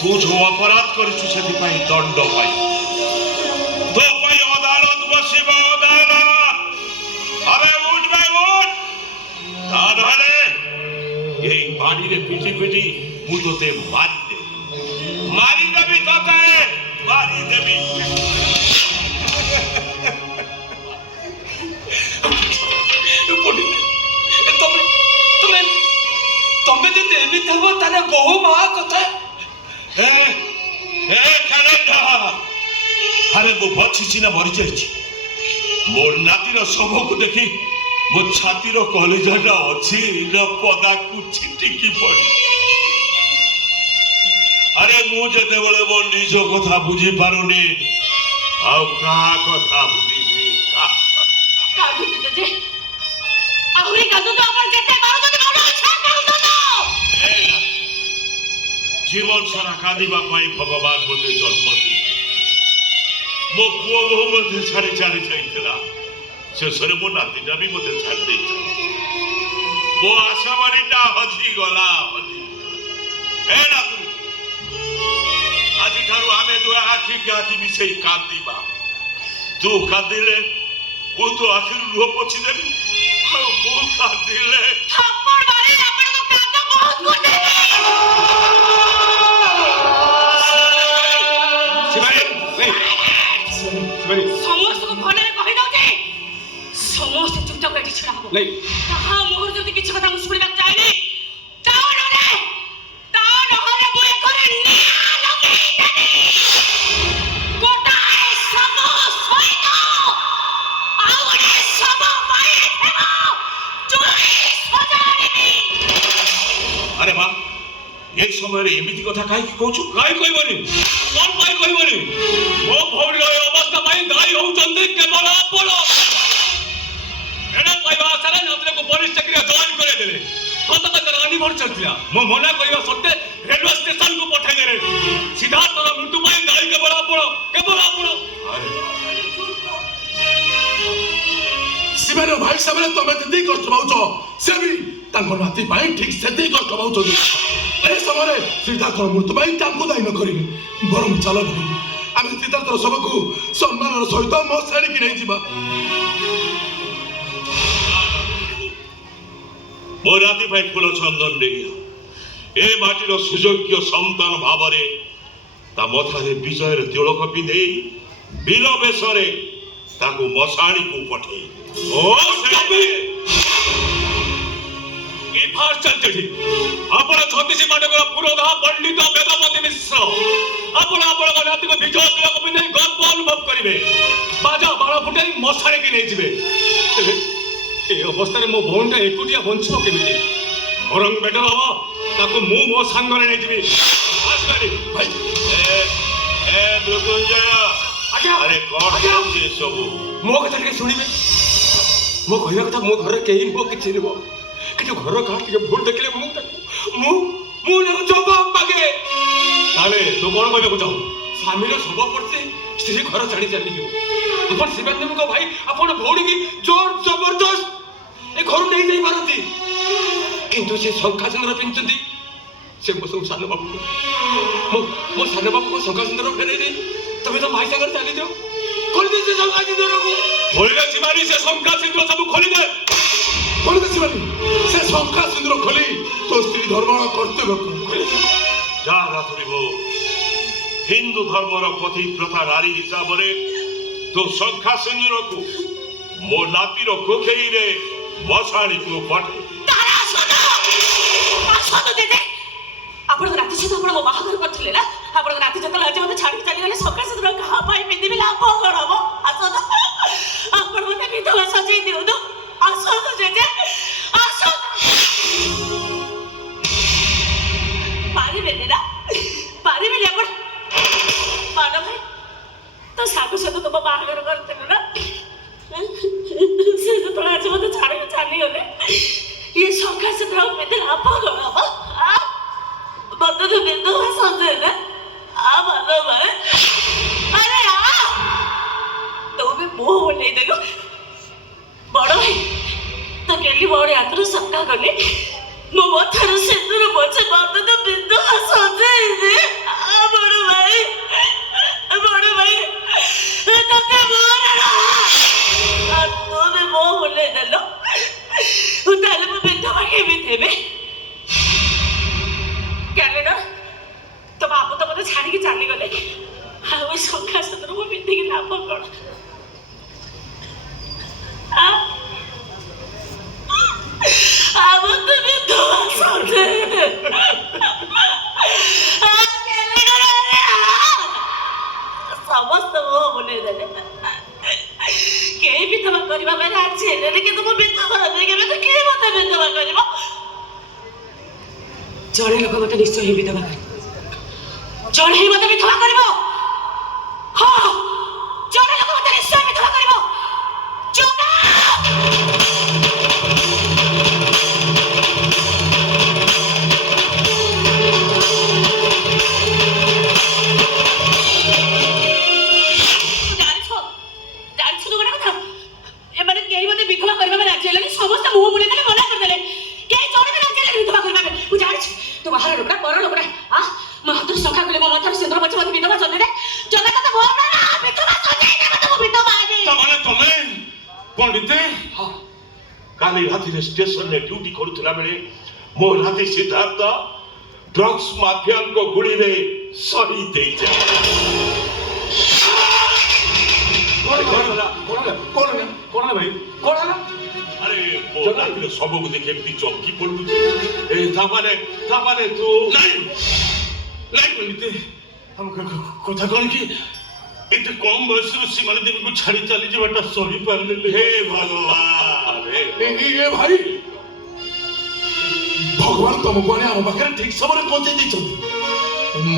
तू जो अपराध करिछु सेथिपाई दंड पाई तो पाई अदालत बसिबा अदालत अबे उठ भाई उठ तानहले एई बाड़ी रे पिटी पिटी मु तोते मारी देबी तोते मारी देबी तमे जे एमि थबो ताने बहु महा कथा ए कालेंडा अरे मो बचिछि ना मरि जाइछि मोर नातीर शवको देखि मो छातीर कलेजाटा अछि न पदा को छिटिकी पड़ी अरे मु जेते बेले मो निज कथा बुझी पारुनी आउ का कथा बुझिबी कादु जे आहुरी कादु तो अपन जेते मारो जति मारो इच्छा कादु तो ए ना जीवन सारा कादिबा पाई भगवान मते जन्म दी मो पुओ बहु मते छाड़ी छाड़ी जाइतला शेषरे मो नातीटा भी मते छाड़ी देइछ मो आशावाणीटा हजी गला हजी ए ना आज ठारू आमे दुआ आखि के आखि मिसेई कांदीबा तू कांदिले वो तो आखिर लुह पोछि देबी आ वो कांदिले थप्पड़ मारे अपन को कादो बहुत गुटे शिवानी समस्त को भले कहि दो जे समस्त चुपचाप बैठी छड़ा हो नहीं कहा मोर जदी किछ कथा मुस्कुराक चाहेनी जाओ रे ता नहले मुए करे निया लगेई देनी गोटाए सब सहित आउरे सब माये थेबो चोरी सजाड़ीनी अरे मां ए समय रे एमिति कथा काई की कहू काई कहबनी कोन काई कहबनी मो भौरी रे अवस्था पाई दाई हो चंदी केवल आपण एना कहबा सारा नतरे को पुलिस चक्रिया जॉइन करे देले कत कत रानी भर चलतिया मो मना कहबा सत्ते रेलवे स्टेशन को पठाई देले सीधा तोरा मृत्यु पाई दाई केवल आपण शिवानी भाई सामने तमे जदी कष्ट पाउछ से भी तांको नाती पाई ठीक सेते कष्ट पाउछ ए समय सीधा तोर मृत्यु पाई तांको दाई न करी बरम चलो आमे सीधा तोर सबको सम्मान सहित मो छाड़ी कि नहीं जीवा मो राती भाई फूल चंदन देगिया ए माटीर सुयोग्य संतान भावरे ता मथारे विजयर तिलक पिंधे वीर बेशरे ताकू मशाणी को पठे ओ सबे ई फार चलते थी आपण 36 माटकर पुरोधा पंडित वेदपति मिश्र आपण नाती को विजय तिलक पिंधे गर्व अनुभव करिवे बाजा बाण फुटाई मशाणी की नहीं जिवे ए अवस्था मो भौंटा एकुटिया बंचो केमिति बरंग बेटर हो ताको मु मो संगरे नहीं जिवी आसगारी भाई ए मृत्युंजय आज्ञा अरे कौन होचे सब मो कथा के सुनिबे मो कहया कथा मो घर केही मो किछि देबो कि घर का के भूल देखले मु ने जवाब मागे ताले तो कोन कहबे को चाहो स्वामी रो सब पड़ते स्त्री घर छाड़ी चली जीव अपन शिवानंद को भाई अपन भौड़ी की जोर जबरदस्त ए घर नहीं जाई पारती किंतु से शंका चंद्र पिंचंदी से मो सान बाबू मो सान बाबू को शंका चंद्र फेरे नहीं तबे तो भाई सागर चली जाओ खोल दे से शंका चंद्र को खोल दे शिवानी से शंका चंद्र सब खोली दे शिवानी से शंका सिंदूर खोली तो स्त्री धर्म कर्तव्य खोली जा रात्रि भो हिंदू धर्मर पतिव्रता नारी हिसाब रे तो शंखा सिंदूर को मो नातीर कोखेई रे मशाणी को पठे तारा सुनो दे आपण राती से आपण मो बाहागर करथिले ना आपण राती जतला आज मते छाडी चली गले सकाळ से तुरा कहा पाई पिंदी बिला को करबो आसो आपण मते विधवा सजई दियो दो आसो जे आसो पारी बेले ना पारी बेले आपण मानो भाई तो सागो से तो बाहागर करथिले ना से तो आज मते छाडी गले ये सकाळ से तुरा मते आपा करबो बंद तो बिंदु है समझे ना आ मानो भाई अरे आ तो भी मुंह बोले देखो बड़ भाई तो केली बड़े आतर सबका गले मो मथर सिंदूर बचे बंद तो बिंदु है समझे লাভ কর আমার তো বিধবা সাথে ସମସ୍ତ ମୋ ବୁଲେଇ ଦେଲେ କେହି ବିଧବା କରିବା ପାଇଁ ରାଜି ହେଲେନି କିନ୍ତୁ ମୁଁ ବିଧବା ହେବି କେବେ ତ କେହି ମତେ ବିଧବା କରିବ ଜଣେ ଲୋକ ମତେ ନିଶ୍ଚୟ ହିଁ ବିଧବା କରିବ ଜଣେ ହିଁ ମତେ ବିଧବା କରିବ ହଁ ଜଣେ ଲୋକ ମତେ ନିଶ୍ଚୟ ବିଧବା କରିବ ସମସ୍ତେ ମୁହଁ ବୁଲେଇ ଦେଲେ ମନା କରିଦେଲେ କେହି ଜଣେ ବି ରାଜି ହେଲେନି ବିଧବା କରିବା ପାଇଁ ମୁଁ ଜାଣିଛି ତୁ ବାହାର ଲୋକଟା ପର ଲୋକଟା ମୋ ହାତରୁ ଶଙ୍ଖା ଖୋଲି ମୋ ମାଥାରୁ ସିନ୍ଦୁର ପଛେ ମତେ ବିଧବା ସଜେଇଦେ ଜଗନ୍ନାଥ ମୋର ନା ବିଧବା ସଜେଇଦେ ମତେ ମୁଁ ବିଧବା ହେବି ତାମାନେ ତମେ ପଣ୍ଡିତେ କାଲି ରାତିରେ ଷ୍ଟେସନରେ ଡ୍ୟୁଟି କରୁଥିଲା ବେଳେ ମୋ ନାତି ସିଦ୍ଧାର୍ଥ ଡ୍ରଗ୍ସ ମାଫିଆଙ୍କ ଗୁଳିରେ ଶହୀଦ ହେଇଯାଏ କଣ ଭାଇ କଣ ହେଲା আরে রাত্রে সবকে দেখে এমনি চমকি পড়লু তামানে তো নাই নাই বলিতে আমাকে কথা কন কি এতে কম বয়সের সীমানা দেবীকে ছাড়ি চালি যাওয়াটা সহি পারলে হে ভগবান এ ভাই ভগবান তমକୁ ଆଣି ଆମ ପାଖରେ ଠିକ ସମୟରେ ପହଞ୍ଚେଇ ଦେଇଛନ୍ତି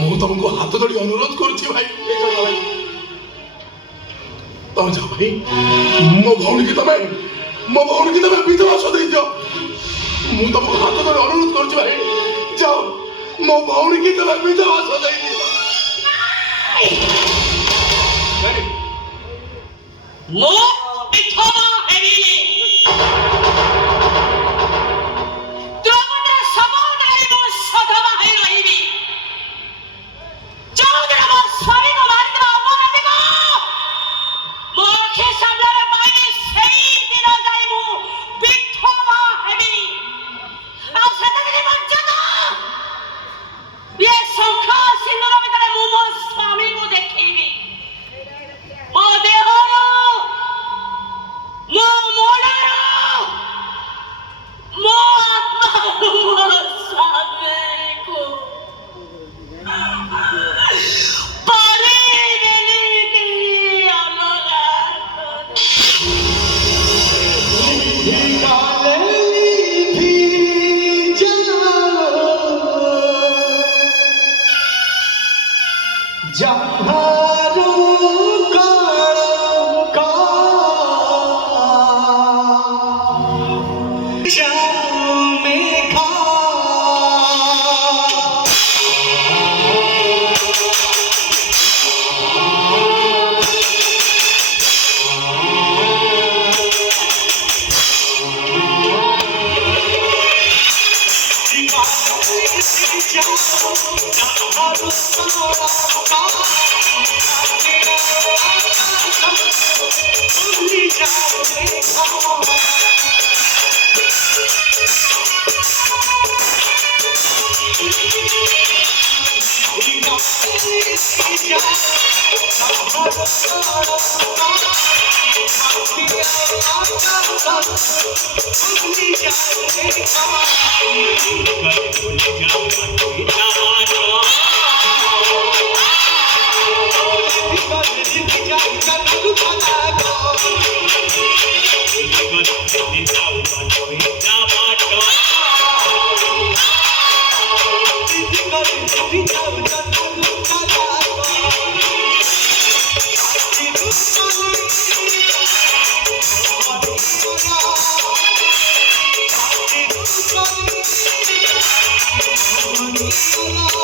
ମୁଁ ତମକୁ ହାତ ଧରି ଅନୁରୋଧ କରୁଛି ଭାଇ ତମେ ଯାଅ ଭାଇ ମୋ ଭଉଣୀକି ତମେ ବିଧବା ସଦେଇ ଦିଅ ମୁଁ ତମକୁ ହାତ ଧରି ଅନୁରୋଧ କରୁଛି ଭାଇ ଯାଅ ମୋ ଭଉଣୀକି ତମେ ବିଧବା ସଦେଇ ଦିଅ ମୁଁ ବିଧବା ହେବି ଦ୍ରୌପଦୀର ସମୁଦ୍ରରେ ମୁଁ ସଧବା ହେଇ ରହିବି ଯୋଉଦିନ ମୋ ସ୍ୱାମୀକୁ ମାରିଦେବା ଅପରାଧୀକୁ ମୋ ଆଖି ସାମ୍ନାରେ ପାଇବି ସେଇଦିନ ଯାଇ ମୁଁ ବିଧବା ହେବି ଆଉ ସେତେଦିନ ପର୍ଯ୍ୟନ୍ତ ଏ ଶଙ୍ଖ ସିନ୍ଦୁର ଭିତରେ ମୁଁ ମୋ ସ୍ୱାମୀକୁ ଦେଖେଇବି ମୋ ଦେହରୁ ମୋ ମନରୁ ମୋ ଆତ୍ମାରୁ ମୋ ସ୍ୱାମୀକୁ ପରିଦେଲି ଅଲଗା Oh,